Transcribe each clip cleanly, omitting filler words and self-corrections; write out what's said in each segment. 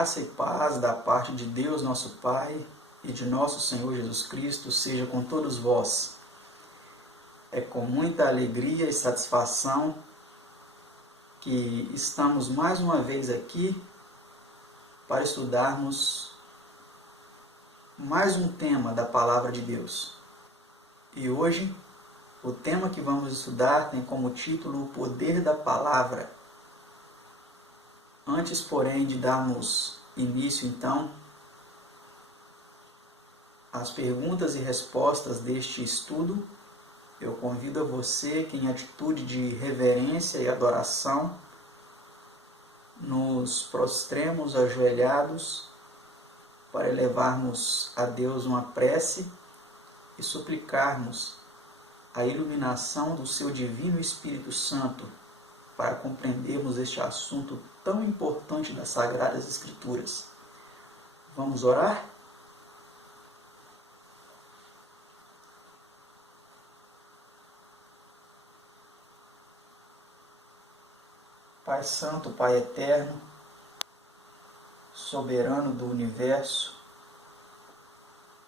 Graça e paz da parte de Deus, nosso Pai, e de nosso Senhor Jesus Cristo, seja com todos vós. É com muita alegria e satisfação que estamos mais uma vez aqui para estudarmos mais um tema da Palavra de Deus. E hoje, o tema que vamos estudar tem como título O Poder da Palavra. Antes, porém, de darmos início, então, às perguntas e respostas deste estudo, eu convido a você que, em atitude de reverência e adoração, nos prostremos ajoelhados para elevarmos a Deus uma prece e suplicarmos a iluminação do seu Divino Espírito Santo para compreendermos este assunto tão importante das Sagradas Escrituras. Vamos orar? Pai Santo, Pai Eterno, Soberano do Universo,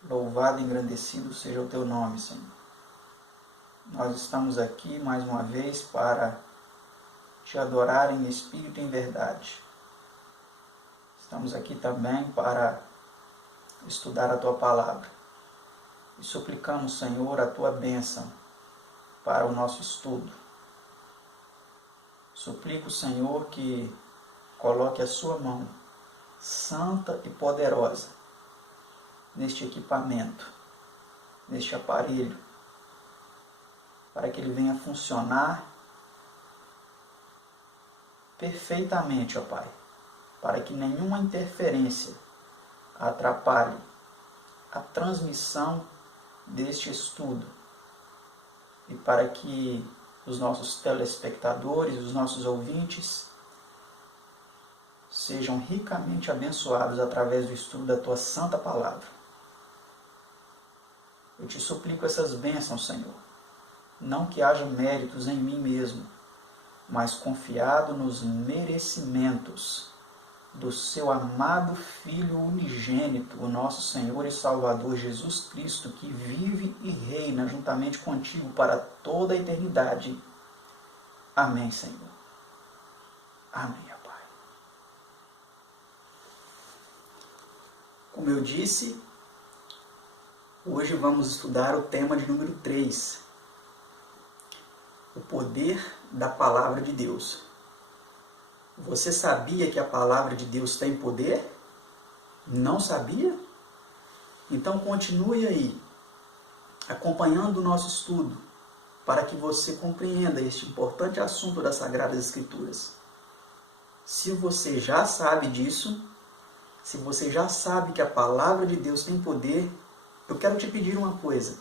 louvado e engrandecido seja o Teu nome, Senhor. Nós estamos aqui mais uma vez para Te adorar em espírito e em verdade. Estamos aqui também para estudar a Tua Palavra. E suplicamos, Senhor, a Tua bênção para o nosso estudo. Suplico, Senhor, que coloque a Sua mão santa e poderosa neste equipamento, neste aparelho, para que ele venha funcionar perfeitamente, ó Pai, para que nenhuma interferência atrapalhe a transmissão deste estudo e para que os nossos telespectadores, os nossos ouvintes sejam ricamente abençoados através do estudo da Tua Santa Palavra. Eu Te suplico essas bênçãos, Senhor, não que haja méritos em mim mesmo, mas confiado nos merecimentos do Seu amado Filho unigênito, o nosso Senhor e Salvador Jesus Cristo, que vive e reina juntamente contigo para toda a eternidade. Amém, Senhor. Amém, ó Pai. Como eu disse, hoje vamos estudar o tema de número 3, o poder da Palavra de Deus. Você sabia que a Palavra de Deus tem poder? Não sabia? Então continue aí, acompanhando o nosso estudo, para que você compreenda este importante assunto das Sagradas Escrituras. Se você já sabe disso, se você já sabe que a Palavra de Deus tem poder, eu quero te pedir uma coisa.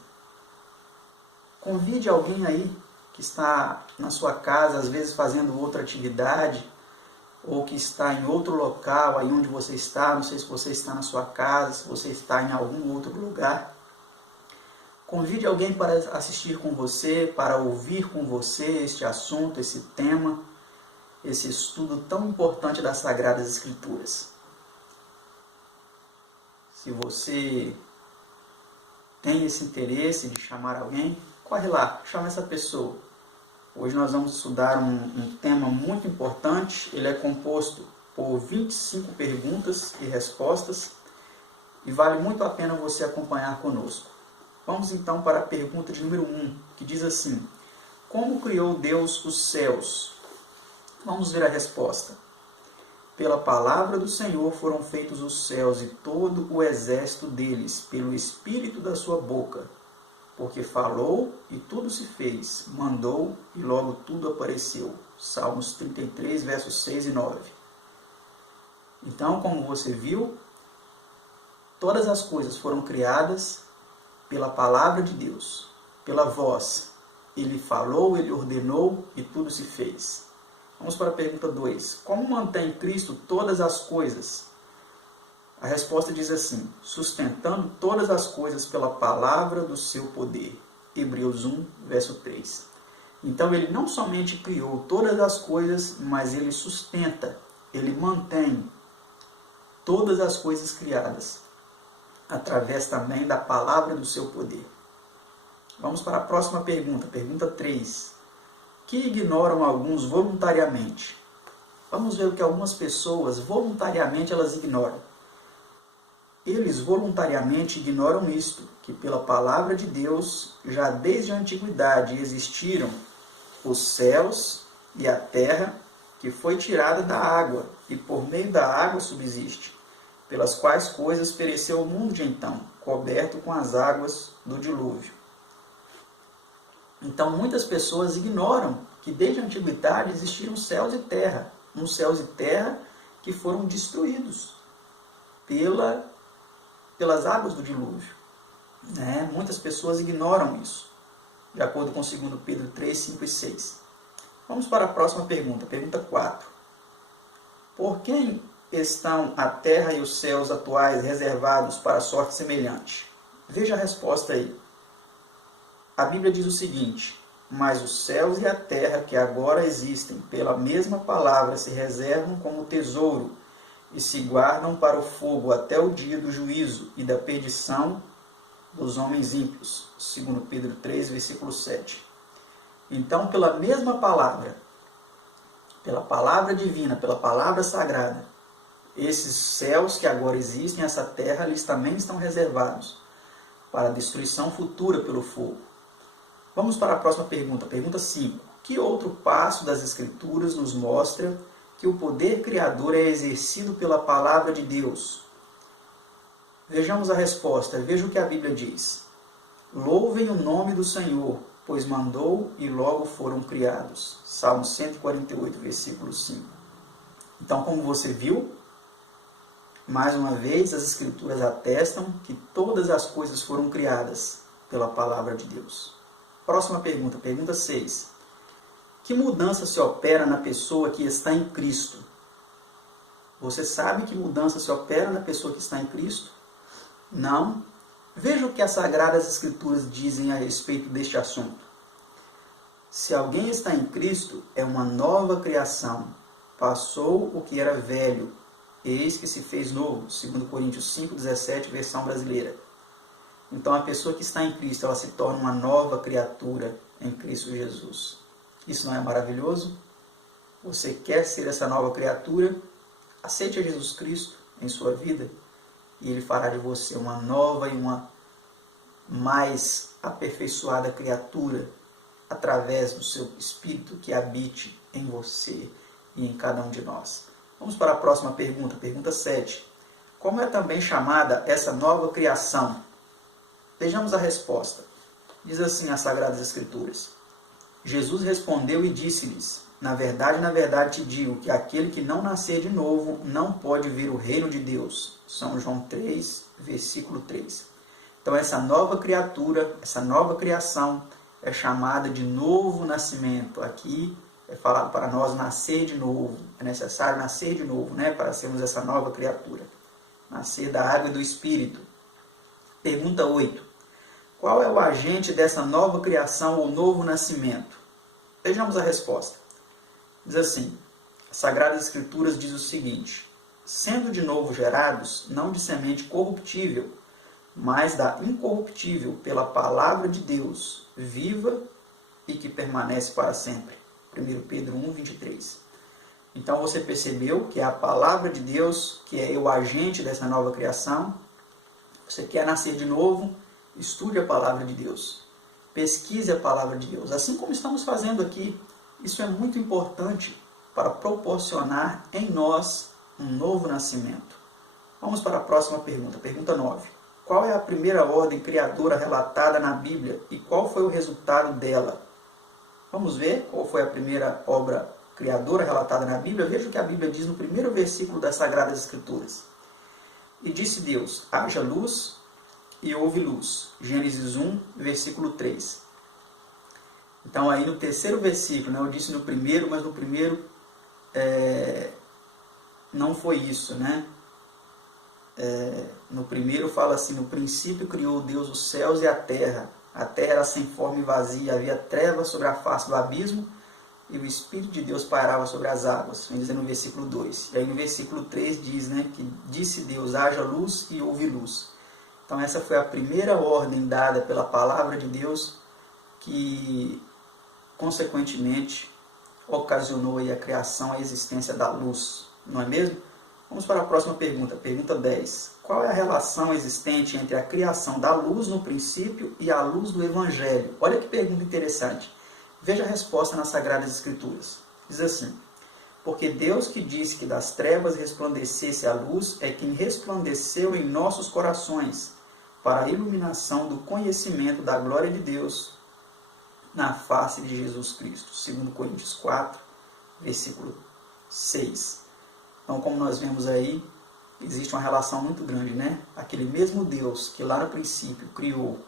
Convide alguém aí que está na sua casa, às vezes fazendo outra atividade, ou que está em outro local, aí onde você está, não sei se você está na sua casa, se você está em algum outro lugar. Convide alguém para assistir com você, para ouvir com você este assunto, esse tema, esse estudo tão importante das Sagradas Escrituras. Se você tem esse interesse de chamar alguém, corre lá, chama essa pessoa. Hoje nós vamos estudar um tema muito importante. Ele é composto por 25 perguntas e respostas e vale muito a pena você acompanhar conosco. Vamos então para a pergunta de número 1, que diz assim: como criou Deus os céus? Vamos ver a resposta. Pela palavra do Senhor foram feitos os céus e todo o exército deles, pelo Espírito da sua boca. Porque falou e tudo se fez, mandou e logo tudo apareceu. Salmos 33, versos 6 e 9. Então, como você viu, todas as coisas foram criadas pela palavra de Deus, pela voz. Ele falou, ele ordenou e tudo se fez. Vamos para a pergunta 2. Como mantém Cristo todas as coisas? A resposta diz assim: sustentando todas as coisas pela palavra do seu poder. Hebreus 1, verso 3. Então ele não somente criou todas as coisas, mas ele sustenta, ele mantém todas as coisas criadas, através também da palavra do seu poder. Vamos para a próxima pergunta, pergunta 3. Que ignoram alguns voluntariamente? Vamos ver o que algumas pessoas voluntariamente elas ignoram. Eles voluntariamente ignoram isto, que pela palavra de Deus, já desde a antiguidade existiram os céus e a terra, que foi tirada da água, e por meio da água subsiste, pelas quais coisas pereceu o mundo de então, coberto com as águas do dilúvio. Então muitas pessoas ignoram que desde a antiguidade existiram céus e terra, uns céus e terra que foram destruídos pelas águas do dilúvio. Muitas pessoas ignoram isso, de acordo com 2 Pedro 3, 5 e 6. Vamos para a próxima pergunta, pergunta 4. Por quem estão a terra e os céus atuais reservados para a sorte semelhante? Veja a resposta aí. A Bíblia diz o seguinte: mas os céus e a terra que agora existem, pela mesma palavra, se reservam como tesouro e se guardam para o fogo até o dia do juízo e da perdição dos homens ímpios. 2 Pedro 3, versículo 7. Então, pela mesma palavra, pela palavra divina, pela palavra sagrada, esses céus que agora existem, essa terra, eles também estão reservados para a destruição futura pelo fogo. Vamos para a próxima pergunta, pergunta 5. Que outro passo das Escrituras nos mostra que o poder criador é exercido pela palavra de Deus? Vejamos a resposta, veja o que a Bíblia diz. Louvem o nome do Senhor, pois mandou e logo foram criados. Salmo 148, versículo 5. Então, como você viu, mais uma vez as Escrituras atestam que todas as coisas foram criadas pela palavra de Deus. Próxima pergunta, pergunta 6. Que mudança se opera na pessoa que está em Cristo? Você sabe que mudança se opera na pessoa que está em Cristo? Não? Veja o que as Sagradas Escrituras dizem a respeito deste assunto. Se alguém está em Cristo, é uma nova criação. Passou o que era velho, eis que se fez novo. 2 Coríntios 5,17, versão brasileira. Então a pessoa que está em Cristo, ela se torna uma nova criatura em Cristo Jesus. Isso não é maravilhoso? Você quer ser essa nova criatura? Aceite a Jesus Cristo em sua vida e Ele fará de você uma nova e uma mais aperfeiçoada criatura através do seu Espírito que habite em você e em cada um de nós. Vamos para a próxima pergunta, pergunta 7. Como é também chamada essa nova criação? Vejamos a resposta. Diz assim as Sagradas Escrituras. Jesus respondeu e disse-lhes: na verdade te digo que aquele que não nascer de novo não pode ver o reino de Deus. São João 3, versículo 3. Então essa nova criatura, essa nova criação é chamada de novo nascimento. Aqui é falado para nós nascer de novo. É necessário nascer de novo, para sermos essa nova criatura. Nascer da água e do Espírito. Pergunta 8. Qual é o agente dessa nova criação ou novo nascimento? Vejamos a resposta. Diz assim, as Sagradas Escrituras diz o seguinte: sendo de novo gerados, não de semente corruptível, mas da incorruptível, pela palavra de Deus, viva e que permanece para sempre. 1 Pedro 1, 23. Então você percebeu que é a palavra de Deus que é o agente dessa nova criação. Você quer nascer de novo? Estude a palavra de Deus. Pesquise a palavra de Deus. Assim como estamos fazendo aqui, isso é muito importante para proporcionar em nós um novo nascimento. Vamos para a próxima pergunta, pergunta 9. Qual é a primeira ordem criadora relatada na Bíblia e qual foi o resultado dela? Vamos ver qual foi a primeira obra criadora relatada na Bíblia? Veja o que a Bíblia diz no primeiro versículo das Sagradas Escrituras. E disse Deus: haja luz, e houve luz. Gênesis 1, versículo 3. Então aí no terceiro versículo, eu disse no primeiro, mas no primeiro não foi isso, no primeiro fala assim: no princípio criou Deus os céus e a terra era sem forma e vazia, havia trevas sobre a face do abismo, e o Espírito de Deus pairava sobre as águas, vem dizer no versículo 2. E aí no versículo 3 diz, né, que disse Deus, haja luz e houve luz. Então essa foi a primeira ordem dada pela palavra de Deus que, consequentemente, ocasionou aí a criação, a existência da luz, não é mesmo? Vamos para a próxima pergunta, pergunta 10. Qual é a relação existente entre a criação da luz no princípio e a luz do Evangelho? Olha que pergunta interessante. Veja a resposta nas Sagradas Escrituras. Diz assim, porque Deus que disse que das trevas resplandecesse a luz é quem resplandeceu em nossos corações para a iluminação do conhecimento da glória de Deus na face de Jesus Cristo. 2 Coríntios 4, versículo 6. Então, como nós vemos aí, existe uma relação muito grande, né? Aquele mesmo Deus que lá no princípio criou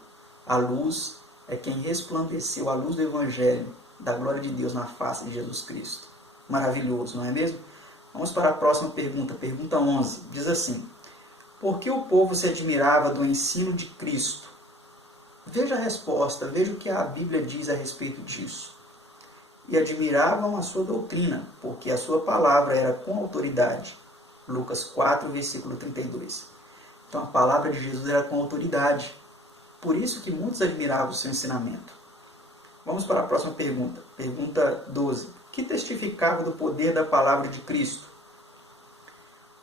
a luz, é quem resplandeceu a luz do Evangelho, da glória de Deus na face de Jesus Cristo. Maravilhoso, não é mesmo? Vamos para a próxima pergunta, pergunta 11. Diz assim, por que o povo se admirava do ensino de Cristo? Veja a resposta, veja o que a Bíblia diz a respeito disso. E admiravam a sua doutrina, porque a sua palavra era com autoridade. Lucas 4, versículo 32. Então a palavra de Jesus era com autoridade. Por isso que muitos admiravam o seu ensinamento. Vamos para a próxima pergunta. Pergunta 12. Que testificava do poder da palavra de Cristo?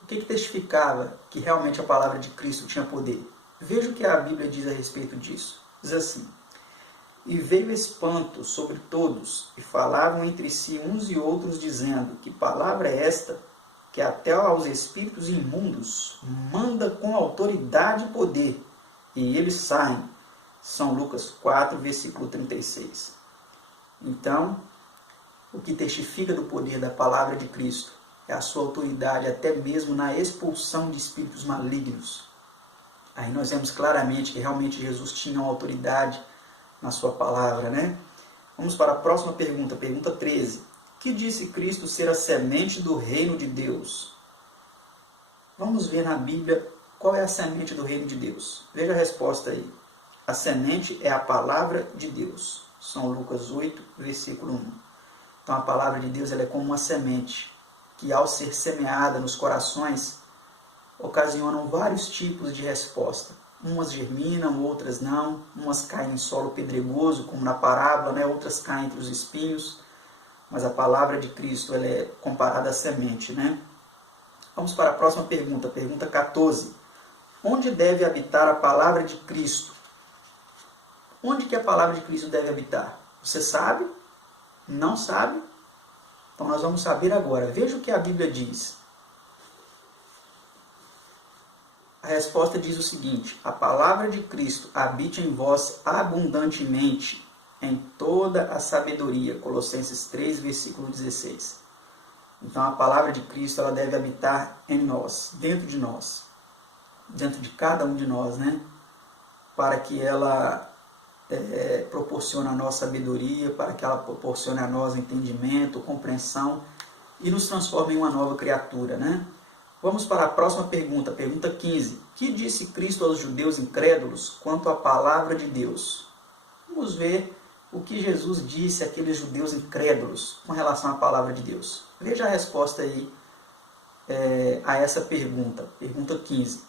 O que testificava que realmente a palavra de Cristo tinha poder? Veja o que a Bíblia diz a respeito disso. Diz assim, e veio espanto sobre todos, e falavam entre si uns e outros, dizendo, que palavra é esta, que até aos espíritos imundos manda com autoridade e poder, e eles saem. São Lucas 4, versículo 36. Então, o que testifica do poder da palavra de Cristo é a sua autoridade até mesmo na expulsão de espíritos malignos. Aí nós vemos claramente que realmente Jesus tinha uma autoridade na sua palavra, né? Vamos para a próxima pergunta, pergunta 13. Que disse Cristo ser a semente do reino de Deus? Vamos ver na Bíblia qual é a semente do reino de Deus. Veja a resposta aí. A semente é a palavra de Deus. São Lucas 8, versículo 1. Então a palavra de Deus ela é como uma semente que ao ser semeada nos corações ocasionam vários tipos de resposta. Umas germinam, outras não. Umas caem em solo pedregoso, como na parábola, né? Outras caem entre os espinhos. Mas a palavra de Cristo ela é comparada à semente, né? Vamos para a próxima pergunta, pergunta 14. Onde deve habitar a palavra de Cristo? Onde que a palavra de Cristo deve habitar? Você sabe? Não sabe? Então nós vamos saber agora. Veja o que a Bíblia diz. A resposta diz o seguinte, a palavra de Cristo habite em vós abundantemente em toda a sabedoria. Colossenses 3, versículo 16. Então a palavra de Cristo ela deve habitar em nós, dentro de cada um de nós, né? Para que ela proporcione a nós sabedoria, para que ela proporcione a nós entendimento, compreensão e nos transforme em uma nova criatura, né? Vamos para a próxima pergunta, pergunta 15. Que disse Cristo aos judeus incrédulos quanto à palavra de Deus? Vamos ver o que Jesus disse àqueles judeus incrédulos com relação à palavra de Deus. Veja a resposta aí a essa pergunta, pergunta 15.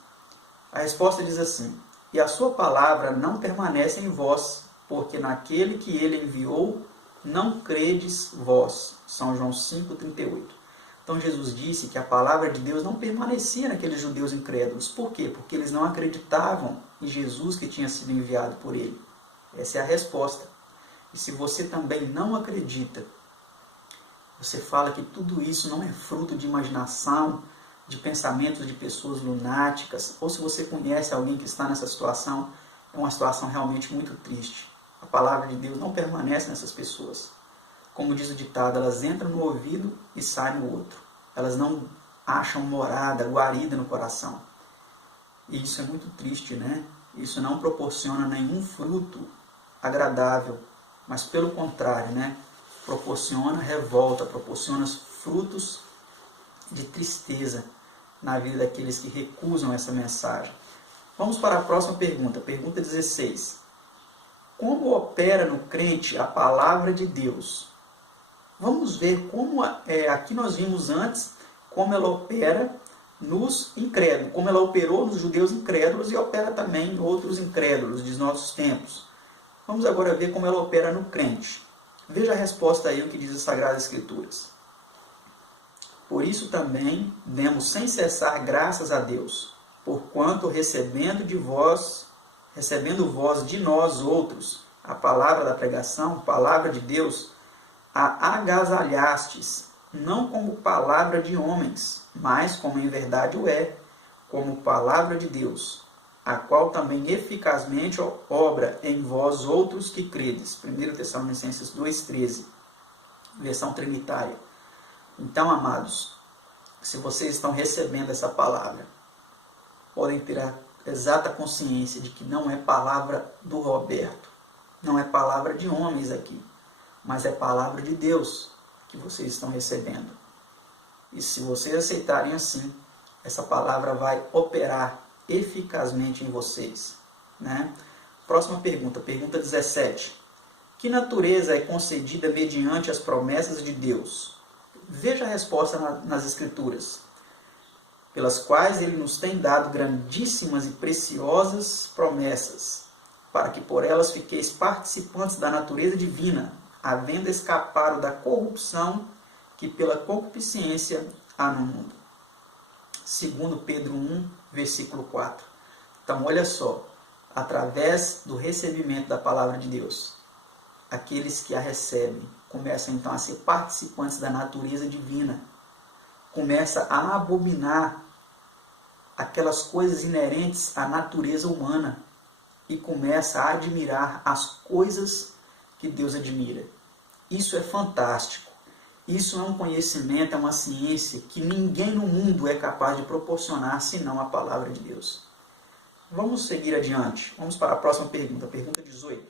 A resposta diz assim, e a sua palavra não permanece em vós, porque naquele que ele enviou não credes vós. São João 5,38. Então Jesus disse que a palavra de Deus não permanecia naqueles judeus incrédulos. Por quê? Porque eles não acreditavam em Jesus que tinha sido enviado por ele. Essa é a resposta. E se você também não acredita, você fala que tudo isso não é fruto de imaginação, de pensamentos de pessoas lunáticas, ou se você conhece alguém que está nessa situação, é uma situação realmente muito triste. A palavra de Deus não permanece nessas pessoas. Como diz o ditado, elas entram no ouvido e saem no outro. Elas não acham morada, guarida no coração. E isso é muito triste, né? Isso não proporciona nenhum fruto agradável, mas pelo contrário, né? Proporciona revolta, proporciona frutos de tristeza na vida daqueles que recusam essa mensagem. Vamos para a próxima pergunta, pergunta 16. Como opera no crente a palavra de Deus? Vamos ver como, aqui nós vimos antes, como ela opera nos incrédulos, como ela operou nos judeus incrédulos e opera também em outros incrédulos de nossos tempos. Vamos agora ver como ela opera no crente. Veja a resposta aí, o que diz as Sagradas Escrituras. Por isso também demos sem cessar graças a Deus, porquanto recebendo vós de nós outros a palavra da pregação, palavra de Deus, a agasalhastes, não como palavra de homens, mas como em verdade o é, como palavra de Deus, a qual também eficazmente obra em vós outros que credes. 1 Tessalonicenses 2,13, versão trinitária. Então, amados, se vocês estão recebendo essa palavra, podem ter a exata consciência de que não é palavra do Roberto, não é palavra de homens aqui, mas é palavra de Deus que vocês estão recebendo. E se vocês aceitarem assim, essa palavra vai operar eficazmente em vocês, né? Próxima pergunta, pergunta 17. Que natureza é concedida mediante as promessas de Deus? Veja a resposta nas Escrituras. Pelas quais Ele nos tem dado grandíssimas e preciosas promessas, para que por elas fiqueis participantes da natureza divina, havendo escapado da corrupção que pela concupiscência há no mundo. 2 Pedro 1, versículo 4. Então, olha só, através do recebimento da palavra de Deus, aqueles que a recebem começam então a ser participantes da natureza divina, começam a abominar aquelas coisas inerentes à natureza humana e começa a admirar as coisas que Deus admira. Isso é fantástico. Isso é um conhecimento, é uma ciência que ninguém no mundo é capaz de proporcionar senão a palavra de Deus. Vamos seguir adiante. Vamos para a próxima pergunta, pergunta 18.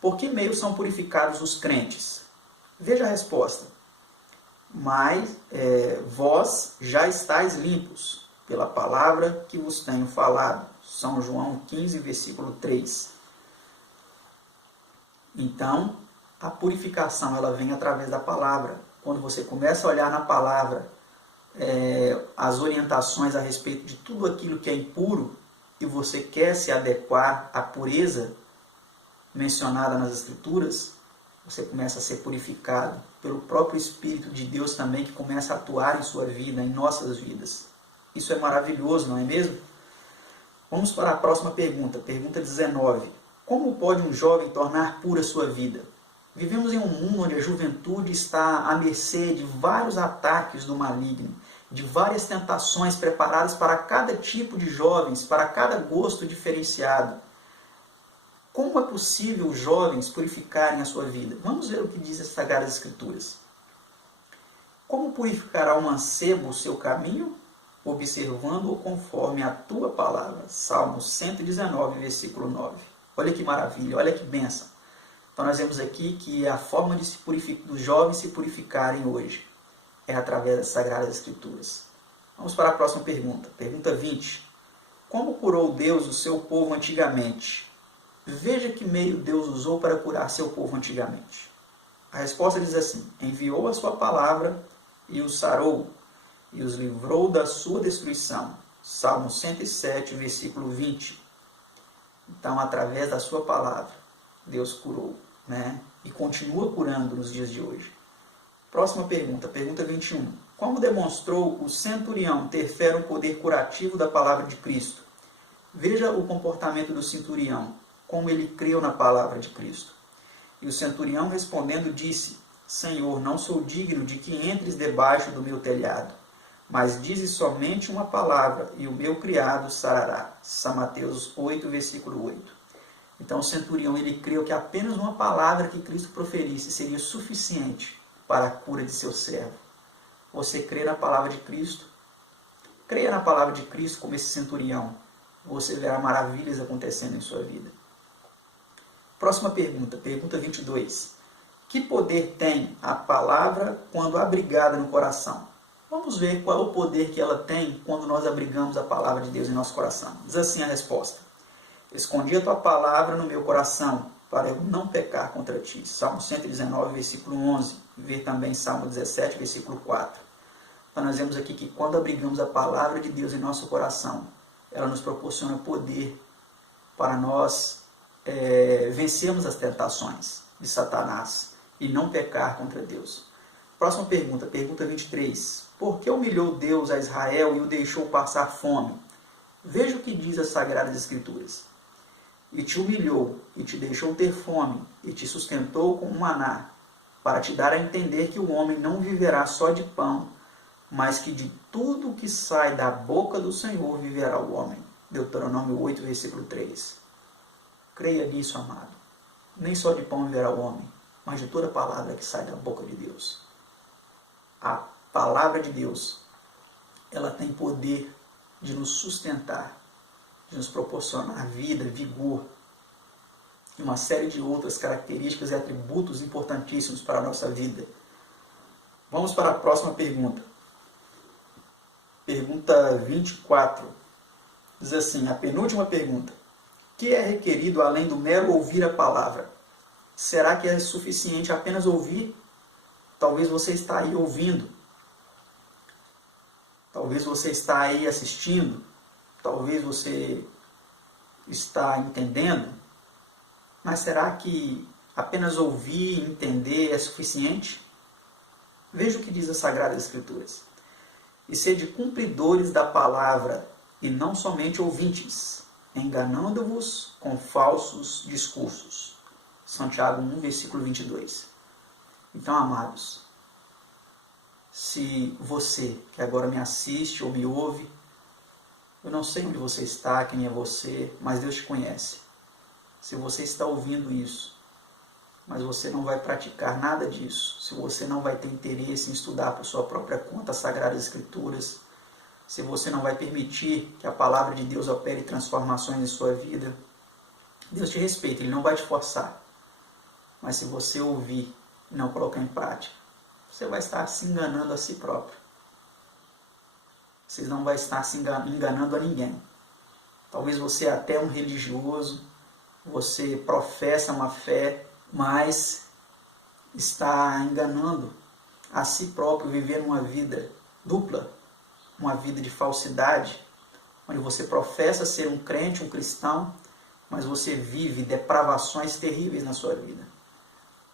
Por que meio são purificados os crentes? Veja a resposta. Mas vós já estáis limpos pela palavra que vos tenho falado. São João 15, versículo 3. Então, a purificação ela vem através da palavra. Quando você começa a olhar na palavra as orientações a respeito de tudo aquilo que é impuro e você quer se adequar à pureza mencionada nas Escrituras, você começa a ser purificado pelo próprio Espírito de Deus também, que começa a atuar em sua vida, em nossas vidas. Isso é maravilhoso, não é mesmo? Vamos para a próxima pergunta, pergunta 19. Como pode um jovem tornar pura sua vida? Vivemos em um mundo onde a juventude está à mercê de vários ataques do maligno, de várias tentações preparadas para cada tipo de jovens, para cada gosto diferenciado. Como é possível os jovens purificarem a sua vida? Vamos ver o que diz as Sagradas Escrituras. Como purificará o mancebo o seu caminho? Observando-o conforme a tua palavra. Salmo 119, versículo 9. Olha que maravilha, olha que bênção. Então nós vemos aqui que a forma de dos jovens se purificarem hoje é através das Sagradas Escrituras. Vamos para a próxima pergunta. Pergunta 20. Como curou Deus o seu povo antigamente? Veja que meio Deus usou para curar seu povo antigamente. A resposta diz assim: enviou a sua palavra e os sarou, e os livrou da sua destruição. Salmo 107, versículo 20. Então, através da sua palavra, Deus curou, né? E continua curando nos dias de hoje. Próxima pergunta, pergunta 21. Como demonstrou o centurião ter fé no poder curativo da palavra de Cristo? Veja o comportamento do centurião, como ele creu na palavra de Cristo. E o centurião respondendo disse: Senhor, não sou digno de que entres debaixo do meu telhado, mas dize somente uma palavra, e o meu criado sarará. São Mateus 8, versículo 8. Então o centurião ele creu que apenas uma palavra que Cristo proferisse seria suficiente para a cura de seu servo. Você crê na palavra de Cristo? Creia na palavra de Cristo como esse centurião. Você verá maravilhas acontecendo em sua vida. Próxima pergunta, pergunta 22. Que poder tem a palavra quando abrigada no coração? Vamos ver qual é o poder que ela tem quando nós abrigamos a palavra de Deus em nosso coração. Diz assim a resposta: escondi a tua palavra no meu coração, para eu não pecar contra ti. Salmo 119, versículo 11. ver também Salmo 17, versículo 4. Então nós vemos aqui que quando abrigamos a palavra de Deus em nosso coração, ela nos proporciona poder para nós vencermos as tentações de Satanás e não pecar contra Deus. Próxima pergunta, pergunta 23. Por que humilhou Deus a Israel e o deixou passar fome? Veja o que diz as Sagradas Escrituras. E te humilhou, e te deixou ter fome, e te sustentou com maná, para te dar a entender que o homem não viverá só de pão, mas que de tudo que sai da boca do Senhor viverá o homem. Deuteronômio 8, versículo 3. Creia nisso, amado. Nem só de pão viverá o homem, mas de toda palavra que sai da boca de Deus. A palavra de Deus, ela tem poder de nos sustentar, de nos proporcionar vida, vigor e uma série de outras características e atributos importantíssimos para a nossa vida. Vamos para a próxima pergunta. Pergunta 24. Diz assim, a penúltima pergunta. O que é requerido além do mero ouvir a palavra? Será que é suficiente apenas ouvir? Talvez você está aí ouvindo. Talvez você está aí assistindo. Talvez você está entendendo. Mas será que apenas ouvir e entender é suficiente? Veja o que diz as Sagradas Escrituras. E sede cumpridores da palavra, e não somente ouvintes, enganando-vos com falsos discursos. Santiago 1, versículo 22. Então, amados, se você, que agora me assiste ou me ouve, eu não sei onde você está, quem é você, mas Deus te conhece. Se você está ouvindo isso, mas você não vai praticar nada disso, se você não vai ter interesse em estudar por sua própria conta as Sagradas Escrituras, se você não vai permitir que a palavra de Deus opere transformações em sua vida, Deus te respeita, Ele não vai te forçar. Mas se você ouvir e não colocar em prática, você vai estar se enganando a si próprio. Você não vai estar se enganando a ninguém. Talvez você é até um religioso, você professa uma fé, mas está enganando a si próprio, vivendo uma vida dupla, uma vida de falsidade, onde você professa ser um crente, um cristão, mas você vive depravações terríveis na sua vida.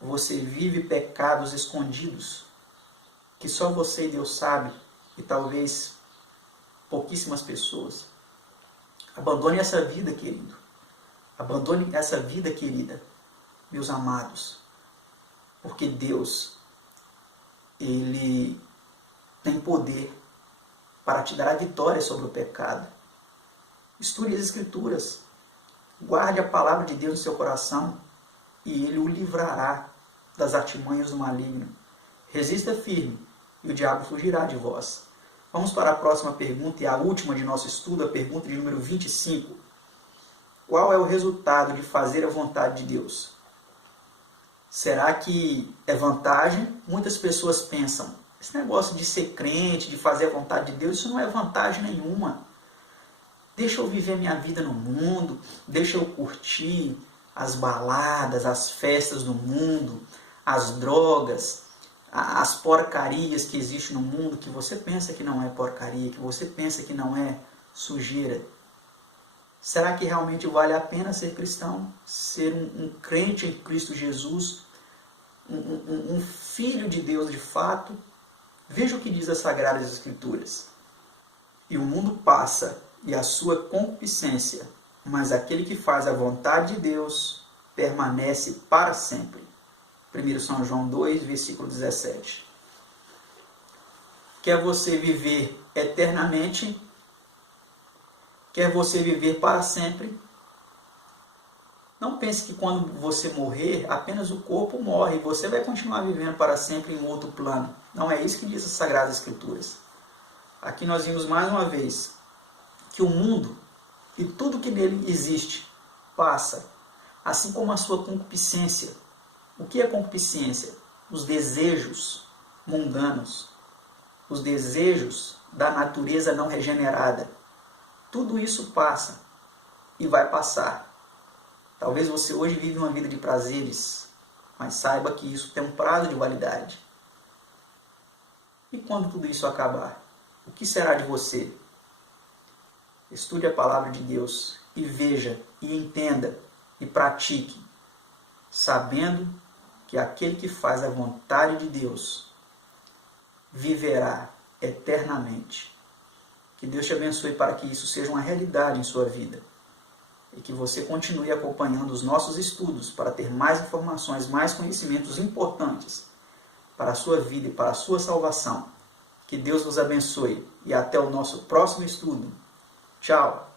Você vive pecados escondidos, que só você e Deus sabe, e talvez pouquíssimas pessoas. Abandone essa vida, querido. Abandone essa vida, querida, meus amados, porque Deus, Ele tem poder para te dar a vitória sobre o pecado. Estude as Escrituras, guarde a palavra de Deus no seu coração e Ele o livrará das artimanhas do maligno. Resista firme e o diabo fugirá de vós. Vamos para a próxima pergunta e a última de nosso estudo, a pergunta de número 25. Qual é o resultado de fazer a vontade de Deus? Será que é vantagem? Muitas pessoas pensam, esse negócio de ser crente, de fazer a vontade de Deus, isso não é vantagem nenhuma. Deixa eu viver minha vida no mundo, deixa eu curtir as baladas, as festas do mundo, as drogas, as porcarias que existem no mundo, que você pensa que não é porcaria, que você pensa que não é sujeira. Será que realmente vale a pena ser cristão? Ser um crente em Cristo Jesus? Um filho de Deus de fato? Veja o que diz as Sagradas Escrituras. E o mundo passa, e a sua concupiscência, mas aquele que faz a vontade de Deus permanece para sempre. 1 São João 2, versículo 17. Quer você viver eternamente? Quer você viver para sempre? Não pense que quando você morrer, apenas o corpo morre e você vai continuar vivendo para sempre em outro plano. Não é isso que diz as Sagradas Escrituras. Aqui nós vimos mais uma vez que o mundo e tudo que nele existe passa, assim como a sua concupiscência. O que é concupiscência? Os desejos mundanos, os desejos da natureza não regenerada. Tudo isso passa e vai passar. Talvez você hoje vive uma vida de prazeres, mas saiba que isso tem um prazo de validade. E quando tudo isso acabar, o que será de você? Estude a palavra de Deus e veja, e entenda, e pratique, sabendo que aquele que faz a vontade de Deus viverá eternamente. Que Deus te abençoe para que isso seja uma realidade em sua vida. E que você continue acompanhando os nossos estudos para ter mais informações, mais conhecimentos importantes para a sua vida e para a sua salvação. Que Deus vos abençoe e até o nosso próximo estudo. Tchau!